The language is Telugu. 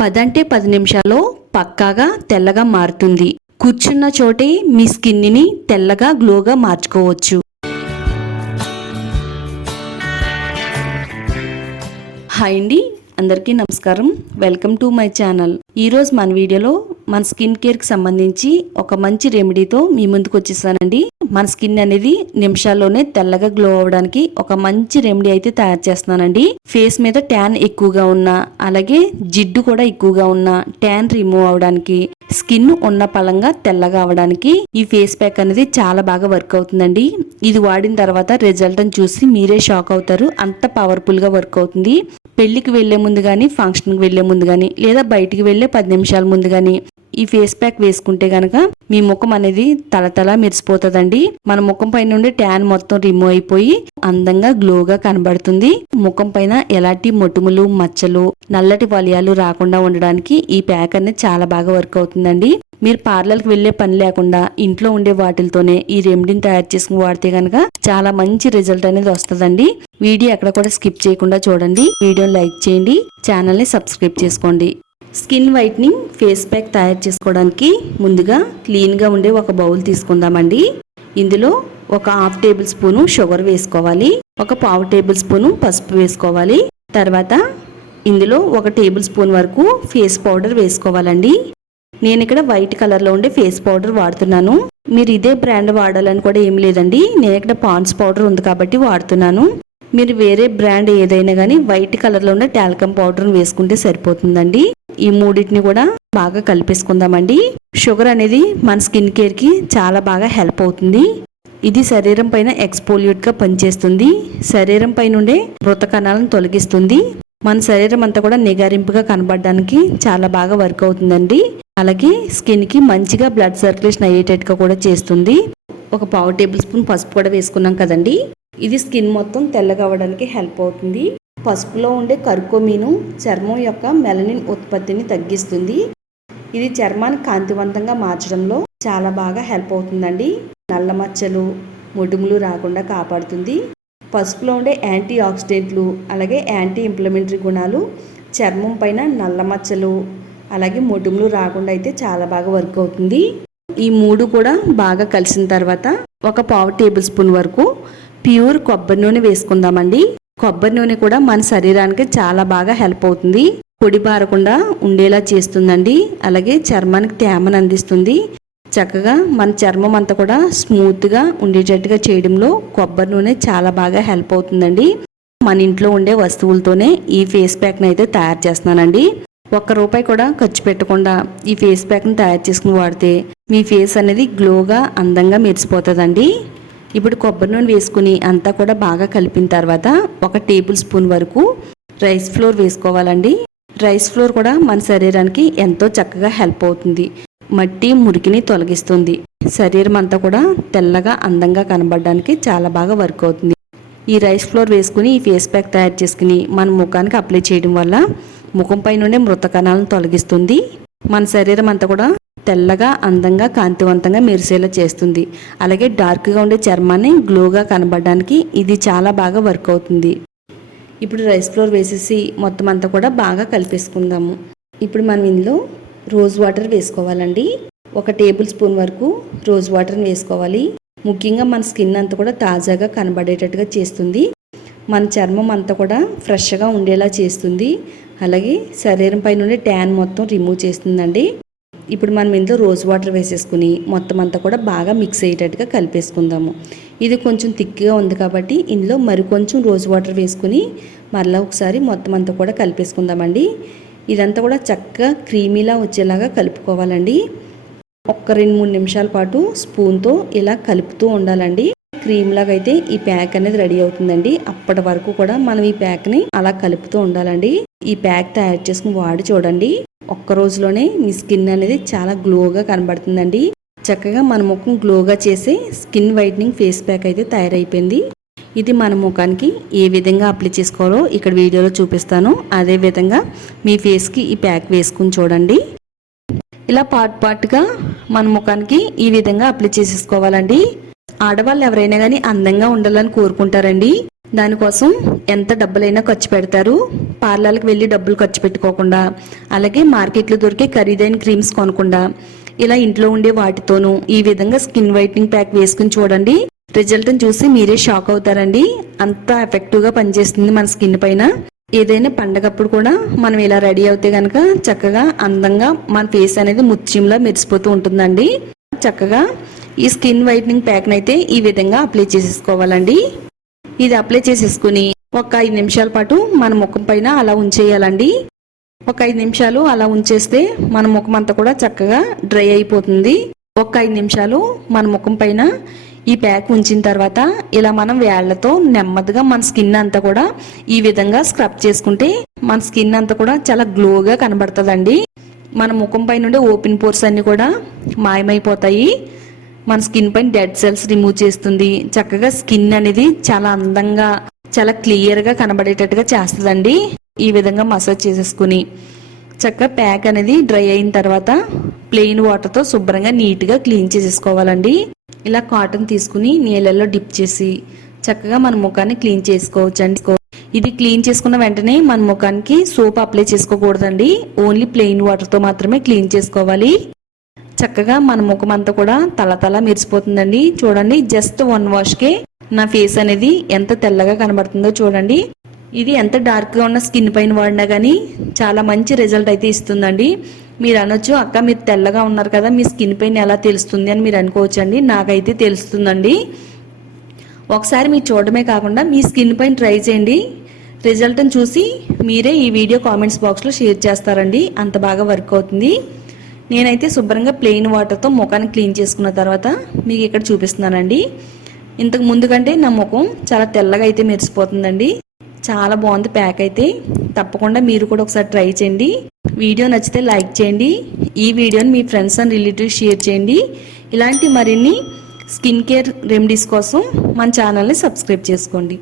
పదంటే పది నిమిషాల్లో పక్కాగా తెల్లగా మారుతుంది. కూర్చున్న చోటే మీ స్కిన్ని తెల్లగా గ్లోగా మార్చుకోవచ్చు. హాయ్ అండి. అందరికీ నమస్కారం. Welcome to my channel. ఈరోజు మన వీడియోలో మన స్కిన్ కేర్కి సంబంధించి ఒక మంచి రెమెడీతో మీ ముందుకు వచ్చేసానండి. మన స్కిన్ అనేది నిమిషాల్లోనే తెల్లగా గ్లో అవడానికి ఒక మంచి రెమెడీ అయితే తయారు చేస్తున్నానండి. ఫేస్ మీద ట్యాన్ ఎక్కువగా ఉన్న అలాగే జిడ్డు కూడా ఎక్కువగా ఉన్న ట్యాన్ రిమూవ్ అవడానికి స్కిన్ ఉన్న పలంగా తెల్లగా అవడానికి ఈ ఫేస్ ప్యాక్ అనేది చాలా బాగా వర్క్ అవుతుందండి. ఇది వాడిన తర్వాత రిజల్ట్ అని చూసి మీరే షాక్ అవుతారు. అంత పవర్ఫుల్గా వర్క్ అవుతుంది. పెళ్ళికి వెళ్ళే ముందు కానీ ఫంక్షన్కి వెళ్ళే ముందు కానీ లేదా బయటికి వెళ్ళే పది నిమిషాల ముందు కానీ ఈ ఫేస్ ప్యాక్ వేసుకుంటే గనక మీ ముఖం అనేది తలతల మెరిసిపోతుందండి. మన ముఖం పైన నుండి ట్యాన్ మొత్తం రిమూవ్ అయిపోయి అందంగా గ్లోగా కనబడుతుంది. ముఖం పైన ఎలాంటి మొటుములు మచ్చలు నల్లటి వలయాలు రాకుండా ఉండడానికి ఈ ప్యాక్ అనేది చాలా బాగా వర్క్ అవుతుందండి. మీరు పార్లర్కి వెళ్ళే పని లేకుండా ఇంట్లో ఉండే వాటిలతోనే ఈ రెమెడీని తయారు చేసుకుని వాడితే గనక చాలా మంచి రిజల్ట్ అనేది వస్తుందండి. వీడియో ఎక్కడ కూడా స్కిప్ చేయకుండా చూడండి. వీడియో లైక్ చేయండి. ఛానల్ని సబ్స్క్రైబ్ చేసుకోండి. స్కిన్ వైట్నింగ్ ఫేస్ ప్యాక్ తయారు చేసుకోవడానికి ముందుగా క్లీన్గా ఉండే ఒక బౌల్ తీసుకుందామండి. ఇందులో ఒక హాఫ్ టేబుల్ స్పూను షుగర్ వేసుకోవాలి ఒక పావు టేబుల్ స్పూను పసుపు వేసుకోవాలి. తర్వాత ఇందులో ఒక టేబుల్ స్పూన్ వరకు ఫేస్ పౌడర్ వేసుకోవాలండి. నేను ఇక్కడ వైట్ కలర్లో ఉండే ఫేస్ పౌడర్ వాడుతున్నాను. మీరు ఇదే బ్రాండ్ వాడాలని కూడా ఏం లేదండి. నేను ఇక్కడ పాన్స్ పౌడర్ ఉంది కాబట్టి వాడుతున్నాను. మీరు వేరే బ్రాండ్ ఏదైనా కానీ వైట్ కలర్లో ఉన్న టాల్కమ్ పౌడర్ వేసుకుంటే సరిపోతుందండి. ఈ మూడింటిని కూడా బాగా కలిపేసుకుందామండి. షుగర్ అనేది మన స్కిన్ కేర్కి చాలా బాగా హెల్ప్ అవుతుంది. ఇది శరీరం పైన ఎక్స్పోల్యూట్గా పనిచేస్తుంది. శరీరం పై నుండే మృత కణాలను తొలగిస్తుంది. మన శరీరం అంతా కూడా నిగారింపుగా కనబడడానికి చాలా బాగా వర్క్ అవుతుందండి. అలాగే స్కిన్కి మంచిగా బ్లడ్ సర్క్యులేషన్ అయ్యేటట్టుగా కూడా చేస్తుంది. ఒక పావు టేబుల్ స్పూన్ పసుపు కూడా వేసుకున్నాం కదండి. ఇది స్కిన్ మొత్తం తెల్లగా అవ్వడానికి హెల్ప్ అవుతుంది. పసుపులో ఉండే కర్కోమీను చర్మం యొక్క మెలనిన్ ఉత్పత్తిని తగ్గిస్తుంది. ఇది చర్మాన్ని కాంతివంతంగా మార్చడంలో చాలా బాగా హెల్ప్ అవుతుందండి. నల్ల మచ్చలు ముడుములు రాకుండా కాపాడుతుంది. పసుపులో ఉండే యాంటీ ఆక్సిడెంట్లు అలాగే యాంటీ ఇంప్లిమెంటరీ గుణాలు చర్మం పైన నల్ల మచ్చలు అలాగే మొడుములు రాకుండా అయితే చాలా బాగా వర్క్ అవుతుంది. ఈ మూడు కూడా బాగా కలిసిన తర్వాత ఒక పావు టేబుల్ స్పూన్ వరకు ప్యూర్ కొబ్బరి నూనె వేసుకుందామండి. కొబ్బరి నూనె కూడా మన శరీరానికి చాలా బాగా హెల్ప్ అవుతుంది. పొడి బారకుండా ఉండేలా చేస్తుందండి. అలాగే చర్మానికి తేమను అందిస్తుంది. చక్కగా మన చర్మం అంతా కూడా స్మూత్గా ఉండేటట్టుగా చేయడంలో కొబ్బరి నూనె చాలా బాగా హెల్ప్ అవుతుందండి. మన ఇంట్లో ఉండే వస్తువులతోనే ఈ ఫేస్ ప్యాక్ని అయితే తయారు చేస్తున్నానండి. ఒక్క రూపాయి కూడా ఖర్చు పెట్టకుండా ఈ ఫేస్ ప్యాక్ని తయారు చేసుకుని వాడితే మీ ఫేస్ అనేది గ్లోగా అందంగా మెరిసిపోతుందండి. ఇప్పుడు కొబ్బరి నూనె వేసుకుని అంతా కూడా బాగా కలిపిన తర్వాత ఒక టేబుల్ స్పూన్ వరకు రైస్ ఫ్లోర్ వేసుకోవాలండి. రైస్ ఫ్లోర్ కూడా మన శరీరానికి ఎంతో చక్కగా హెల్ప్ అవుతుంది. మట్టి మురికిని తొలగిస్తుంది. శరీరం అంతా కూడా తెల్లగా అందంగా కనబడడానికి చాలా బాగా వర్క్ అవుతుంది. ఈ రైస్ ఫ్లోర్ వేసుకుని ఈ ఫేస్ ప్యాక్ తయారు చేసుకుని మన ముఖానికి అప్లై చేయడం వల్ల ముఖం నుండి మృత కణాలను తొలగిస్తుంది. మన శరీరం అంతా కూడా తెల్లగా అందంగా కాంతివంతంగా మెరిసేలా చేస్తుంది. అలాగే డార్క్గా ఉండే చర్మాన్ని గ్లోగా కనబడడానికి ఇది చాలా బాగా వర్క్ అవుతుంది. ఇప్పుడు రైస్ ఫ్లోర్ వేసేసి మొత్తం అంతా కూడా బాగా కలిపేసుకుందాము. ఇప్పుడు మనం ఇందులో రోజ్ వాటర్ వేసుకోవాలండి. ఒక టేబుల్ స్పూన్ వరకు రోజ్ వాటర్ని వేసుకోవాలి. ముఖ్యంగా మన స్కిన్ అంతా కూడా తాజాగా కనబడేటట్టుగా చేస్తుంది. మన చర్మం అంతా కూడా ఫ్రెష్గా ఉండేలా చేస్తుంది. అలాగే శరీరం పై నుండి ట్యాన్ మొత్తం రిమూవ్ చేస్తుందండి. ఇప్పుడు మనం ఇందులో రోజ్ వాటర్ వేసేసుకుని మొత్తం అంతా కూడా బాగా మిక్స్ అయ్యేటట్టుగా కలిపేసుకుందాము. ఇది కొంచెం థిక్గా ఉంది కాబట్టి ఇందులో మరి కొంచెం రోజ్ వాటర్ వేసుకుని మరలా ఒకసారి మొత్తం అంతా కూడా కలిపేసుకుందామండి. ఇదంతా కూడా చక్కగా క్రీమీలా వచ్చేలాగా కలుపుకోవాలండి. ఒక్క రెండు మూడు నిమిషాల పాటు స్పూన్తో ఇలా కలుపుతూ ఉండాలండి. క్రీమ్ లాగా అయితే ఈ ప్యాక్ అనేది రెడీ అవుతుందండి. అప్పటి వరకు కూడా మనం ఈ ప్యాక్ని అలా కలుపుతూ ఉండాలండి. ఈ ప్యాక్ తయారు చేసుకుని వాడి చూడండి. ఒక్క రోజులోనే మీ స్కిన్ అనేది చాలా గ్లోగా కనబడుతుందండి. చక్కగా మన ముఖం గ్లోగా చేసే స్కిన్ వైట్నింగ్ ఫేస్ ప్యాక్ అయితే తయారైపోయింది. ఇది మన ముఖానికి ఏ విధంగా అప్లై చేసుకోవాలో ఇక్కడ వీడియోలో చూపిస్తాను. అదే విధంగా మీ ఫేస్కి ఈ ప్యాక్ వేసుకుని చూడండి. ఇలా పార్ట్ పార్ట్గా మన ముఖానికి ఈ విధంగా అప్లై చేసేసుకోవాలండి. ఆడవాళ్ళు ఎవరైనా కానీ అందంగా ఉండాలని కోరుకుంటారండి. దానికోసం ఎంత డబ్బులైనా ఖర్చు పెడతారు. పార్లర్కి వెళ్ళి డబ్బులు ఖర్చు పెట్టుకోకుండా అలాగే మార్కెట్లో దొరికే ఖరీదైన క్రీమ్స్ కొనకుండా ఇలా ఇంట్లో ఉండే వాటితోనూ ఈ విధంగా స్కిన్ వైట్నింగ్ ప్యాక్ వేసుకుని చూడండి. రిజల్ట్ చూసి మీరే షాక్ అవుతారండి. అంత ఎఫెక్టివ్గా పనిచేస్తుంది మన స్కిన్ పైన. ఏదైనా పండగప్పుడు కూడా మనం ఇలా రెడీ అవుతే గనక చక్కగా అందంగా మన ఫేస్ అనేది ముత్యంలా మెరిసిపోతూ ఉంటుందండి. చక్కగా ఈ స్కిన్ వైట్నింగ్ ప్యాక్ అయితే ఈ విధంగా అప్లై చేసేసుకోవాలండి. ఇది అప్లై చేసేసుకుని ఒక ఐదు నిమిషాల పాటు మన ముఖం పైన అలా ఉంచేయాలండి. ఒక ఐదు నిమిషాలు అలా ఉంచేస్తే మన ముఖం అంతా కూడా చక్కగా డ్రై అయిపోతుంది. ఒక ఐదు నిమిషాలు మన ముఖం పైన ఈ ప్యాక్ ఉంచిన తర్వాత ఇలా మనం వేళ్ళతో నెమ్మదిగా మన స్కిన్ అంతా కూడా ఈ విధంగా స్క్రబ్ చేసుకుంటే మన స్కిన్ అంతా కూడా చాలా గ్లోగా కనబడుతుందండి. మన ముఖం పైన ఉండే ఓపెన్ పోర్స్ అన్ని కూడా మాయమైపోతాయి. మన స్కిన్ పైన డెడ్ సెల్స్ రిమూవ్ చేస్తుంది. చక్కగా స్కిన్ అనేది చాలా అందంగా చాలా క్లియర్గా కనబడేటట్టుగా చేస్తుందండి. ఈ విధంగా మసాజ్ చేసేసుకుని చక్కగా ప్యాక్ అనేది డ్రై అయిన తర్వాత ప్లెయిన్ వాటర్తో శుభ్రంగా నీట్గా క్లీన్ చేసేసుకోవాలండి. ఇలా కాటన్ తీసుకుని నీళ్ళల్లో డిప్ చేసి చక్కగా మన ముఖాన్ని క్లీన్ చేసుకోవచ్చండి. ఇది క్లీన్ చేసుకున్న వెంటనే మన ముఖానికి సోప్ అప్లై చేసుకోకూడదండి. ఓన్లీ ప్లెయిన్ వాటర్తో మాత్రమే క్లీన్ చేసుకోవాలి. చక్కగా మన ముఖం అంతా కూడా తల తల మెరిసిపోతుందండి. చూడండి జస్ట్ వన్ వాష్ కే నా ఫేస్ అనేది ఎంత తెల్లగా కనబడుతుందో చూడండి. ఇది ఎంత డార్క్గా ఉన్న స్కిన్ పైన వాడినా కానీ చాలా మంచి రిజల్ట్ అయితే ఇస్తుందండి. మీరు అనొచ్చు అక్క మీరు తెల్లగా ఉన్నారు కదా మీ స్కిన్ పైన ఎలా తెలుస్తుంది? అని మీరు అనుకోవచ్చండి. నాకైతే తెలుస్తుందండి. ఒకసారి మీరు చూడడమే కాకుండా మీ స్కిన్ పైన ట్రై చేయండి. రిజల్ట్ని చూసి మీరే ఈ వీడియో కామెంట్స్ బాక్స్లో షేర్ చేస్తారండి. అంత బాగా వర్క్ అవుతుంది. నేనైతే శుభ్రంగా ప్లెయిన్ వాటర్తో ముఖాన్ని క్లీన్ చేసుకున్న తర్వాత మీకు ఇక్కడ చూపిస్తున్నానండి. ఇంతకు ముందు కంటే నా ముఖం చాలా తెల్లగా అయితే మెరిసిపోతుందండి. చాలా బాగుంది ప్యాక్ అయితే. తప్పకుండా మీరు కూడా ఒకసారి ట్రై చేయండి. వీడియో నచ్చితే లైక్ చేయండి. ఈ వీడియోని మీ ఫ్రెండ్స్ అండ్ రిలేటివ్స్ షేర్ చేయండి. ఇలాంటి మరిన్ని స్కిన్ కేర్ రెమెడీస్ కోసం మన ఛానల్ని సబ్స్క్రైబ్ చేసుకోండి.